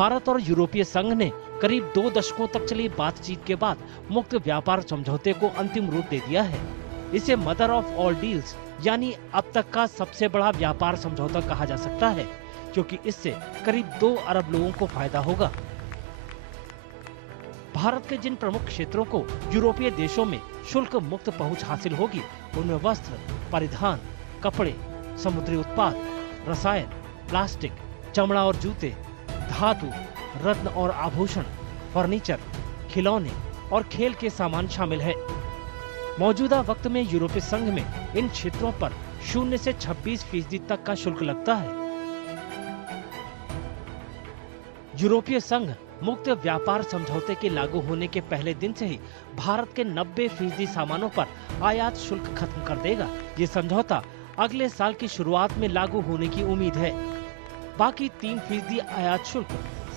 भारत और यूरोपीय संघ ने करीब 2 दशकों तक चली बातचीत के बाद मुक्त व्यापार समझौते को अंतिम रूप दे दिया है। इसे मदर ऑफ ऑल डील्स यानी अब तक का सबसे बड़ा व्यापार समझौता कहा जा सकता है, क्योंकि इससे करीब 2 अरब लोगों को फायदा होगा। भारत के जिन प्रमुख क्षेत्रों को यूरोपीय देशों में शुल्क मुक्त पहुंच हासिल होगी, उनमें वस्त्र, परिधान, कपड़े, समुद्री उत्पाद, रसायन, प्लास्टिक, चमड़ा और जूते, धातु, रत्न और आभूषण, फर्नीचर, खिलौने और खेल के सामान शामिल है। मौजूदा वक्त में यूरोपीय संघ में इन क्षेत्रों पर 0 से 26% तक का शुल्क लगता है। यूरोपीय संघ मुक्त व्यापार समझौते के लागू होने के पहले दिन से ही भारत के 90% सामानों पर आयात शुल्क खत्म कर देगा। ये समझौता अगले साल की शुरुआत में लागू होने की उम्मीद है। बाकी 3% आयात शुल्क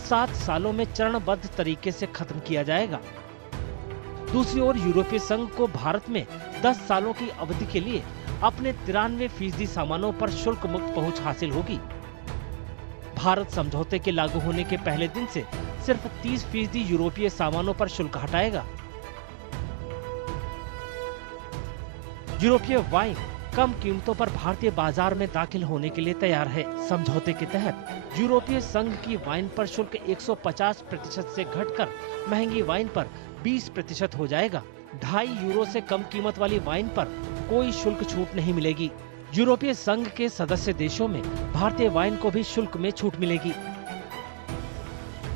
7 सालों में चरणबद्ध तरीके से खत्म किया जाएगा। दूसरी ओर यूरोपीय संघ को भारत में 10 सालों की अवधि के लिए अपने 93% सामानों पर शुल्क मुक्त पहुंच हासिल होगी। भारत समझौते के लागू होने के पहले दिन से सिर्फ 30% यूरोपीय सामानों पर शुल्क हटाएगा। यूरोपीय वाइन कम कीमतों पर भारतीय बाजार में दाखिल होने के लिए तैयार है। समझौते के तहत यूरोपीय संघ की वाइन पर शुल्क 150% से घटकर महंगी वाइन पर 20% हो जाएगा। 2.5 यूरो से कम कीमत वाली वाइन पर कोई शुल्क छूट नहीं मिलेगी। यूरोपीय संघ के सदस्य देशों में भारतीय वाइन को भी शुल्क में छूट मिलेगी।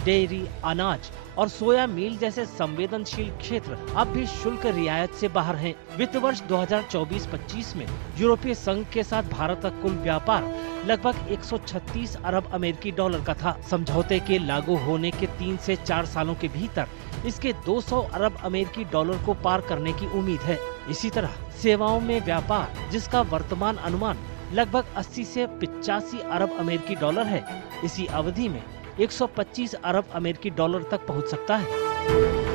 डेयरी, अनाज और सोया मील जैसे संवेदनशील क्षेत्र अब भी शुल्क रियायत से बाहर हैं। वित्त वर्ष 2024-25 में यूरोपीय संघ के साथ भारत का कुल व्यापार लगभग 136 अरब अमेरिकी डॉलर का था। समझौते के लागू होने के 3 से 4 सालों के भीतर इसके 200 अरब अमेरिकी डॉलर को पार करने की उम्मीद है। इसी तरह सेवाओं में व्यापार, जिसका वर्तमान अनुमान लगभग 80 से 85 अरब अमेरिकी डॉलर है, इसी अवधि में 125 अरब अमेरिकी डॉलर तक पहुंच सकता है।